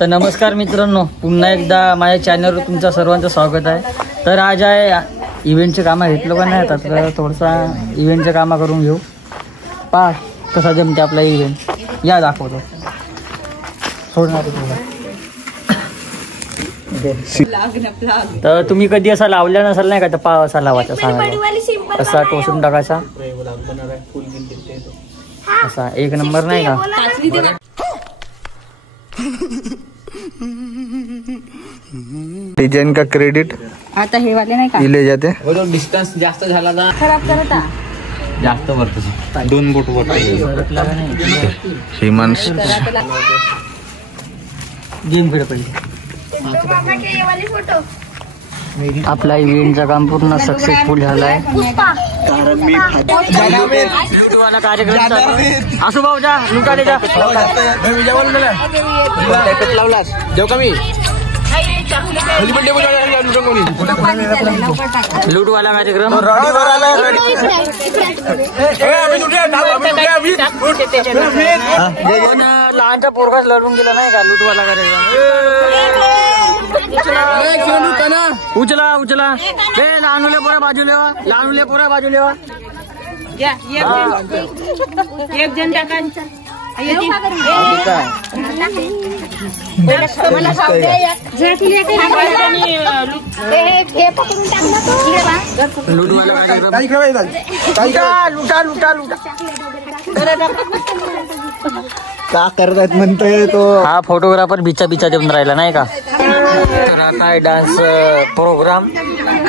तर नमस्कार मित्रांनो, पुन्हा एकदा माझ्या चॅनलवर तुमचं सर्वांचं स्वागत आहे. तर आज आहे इव्हेंटचे कामं घेतलं का नाही, तर थोडंसा इव्हेंटचे कामं करून घेऊ. पहा कसा जमते आपला इव्हेंट, या दाखवतो. सोडणार तर तुम्ही कधी असा लावला नसाल नाही का, तर पहा असा लावायचा, सांगा असा टोचून टाकायचा, असा एक नंबर नाही का. डिजाइन का क्रेडिट आता हे वाले नाही का ले जाते. डिस्टन्स जास्त झाला ना, खराब करता जास्त भरतो. 2 बोट हिमांश गेम खेळ पहिले. आपला इव्हेंटचं काम पूर्ण सक्सेसफुल झाला आहे. कार्यक्रम असू भाऊ जा लुटाले जा लावलास देऊ का मी लूटवाला कार्यक्रम. लहानचा पोरगाच लढून गेला नाही का लूटवाला कार्यक्रम. उचला उचला हे लहानुले पोरा बाजू लेवा, लहानुले पोरा बाजू लेवा. एक जण टाकायचा लुटा लुटा लुटा का करतात म्हणतोय तो. हा फोटोग्राफर बिचा बिचा देऊन राहिला नाही का. तर आता आहे डान्स प्रोग्राम.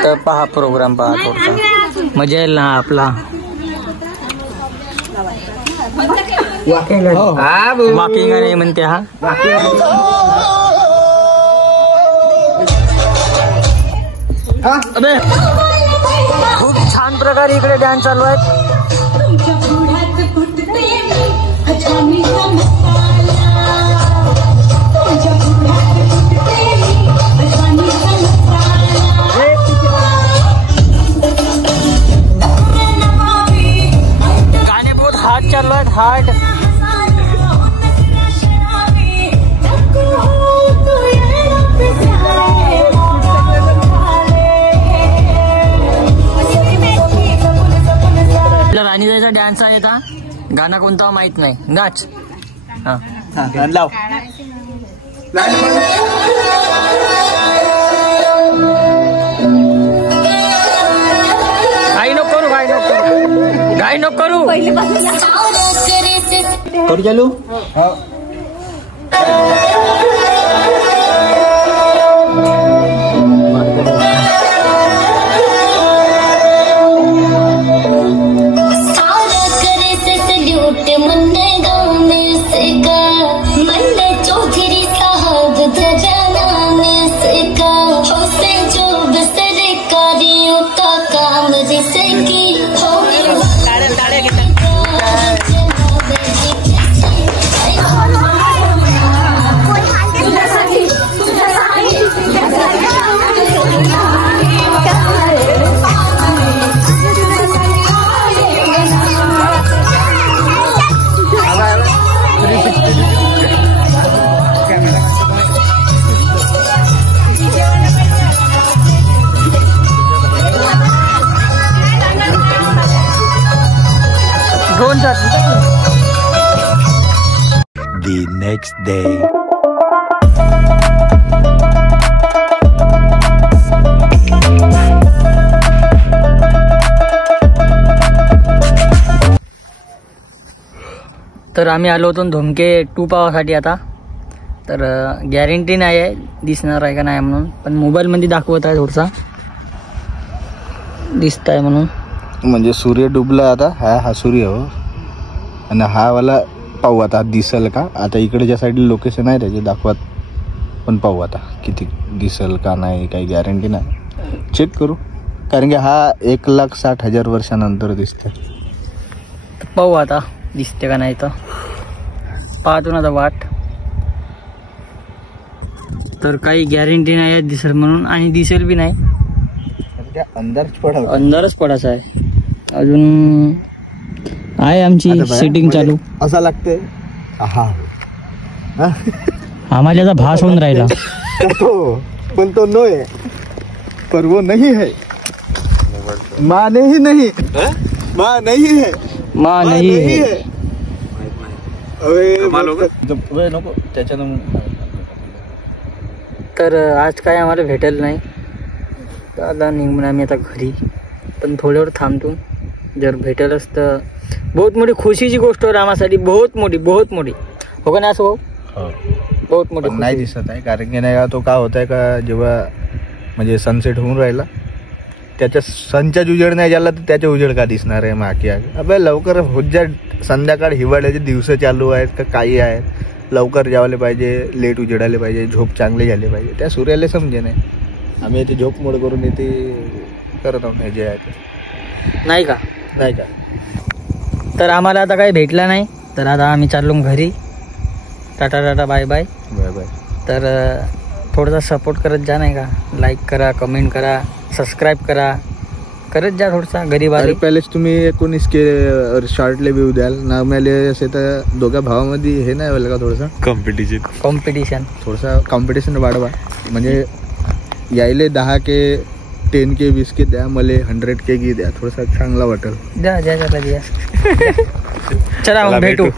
तर पहा प्रोग्राम पहा, थोडसा मजा येईल ना आपला. वॉकिंग नाही म्हणते हा. अबे खूप छान प्रकारे इकडे डान्स चालू आहे. गाणे बहुत हार्ड चालू आहेत, हार्ड. राणीचा डान्स आहे आता. गाणं कोणता माहित नाही, नाच. हा लाव. काही नको करू, काही नको करू, काही नको करू. करू चालू. The next day. तर आम्ही आलो होतो धोमके 2 पावासाठी आता. तर गॅरंटी नाही आहे दिसणार आहे का नाही म्हणून, पण मोबाईलमध्ये दाखवत आहे थोडसा दिसत आहे म्हणून. म्हणजे सूर्य डुबला आता. हा सूर्य हो, आणि हा वाला पाहू आता दिसल का. आता इकडे ज्या साईडला लोकेशन आहे त्याचे दाखवत, पण पाहू आता किती दिसल का नाही, काही गॅरंटी नाही. चेक करू, कारण की हा 1,60,000 वर्षानंतर दिसते. पाहू आता दिसते का नाही. तर पाहतो ना आता वाट. तर काही गॅरंटी नाही आहे दिसेल म्हणून, आणि दिसेल बी नाही. अंधारच पडायचा आहे. अजून आहे आमची सेटिंग चालू. असा लागते. आम्हाला याचा भास होऊन राहिला. तो पण तो नो है पर वो नहीं है. माने ही नहीं. माँ नहीं है. मा नाही है. अबे नको त्याच्यानं. तर आज काय आम्हाला भेटेल नाही. तर आता निघून आम्ही आता घरी. पण थोड्यावर थांबतो. जर भेटेलच तर बहुत मोठी खुशीची गोष्ट होईल आम्हासाठी. बहुत मोठी हो का नाही असं भाऊ? बहुत मोठी पण नाही दिसत आहे कारण की नाही का तो का होत आहे का जेव्हा म्हणजे सनसेट होऊन राहिला त्याच्या सनच्या उजेड नाही झाला तर त्याच्या उजेड का दिसणार आहे माकी आहे. अबे लवकर होत जा. संध्याकाळ हिवाळ्याचे दिवस चालू आहेत का काही आहेत. लवकर जेवायला पाहिजे. लेट उजेडायला पाहिजे. झोप चांगले झाले पाहिजे. त्या सूर्याला समजे नाही. आम्ही इथे झोप मोड करून इथे करत आहोत जे आहे ते. नाही का? नाही का. तर आम्हाला आता काही भेटला नाही. तर आता आम्ही चाललो घरी. Tata bye bye. Bye bye. तर थोडासा सपोर्ट करत जा नाही का. लाईक करा, कमेंट करा, सबस्क्राईब करा. करत जा थोडासा गरीब अरे आहे. पहलेच तुम्ही 19 के शॉर्टले व्ह्यू द्याल ना. मला असे तर दोघा भावामध्ये हे नाही व्हायला का थोडंसं कॉम्पिटिशन थोडंसं कॉम्पिटिशन वाढवा. म्हणजे यायले 10 के 10 के 20 के द्या. मला 100 के की द्या. थोडंसं चांगला वाटेल. द्या. चला मग भेटू.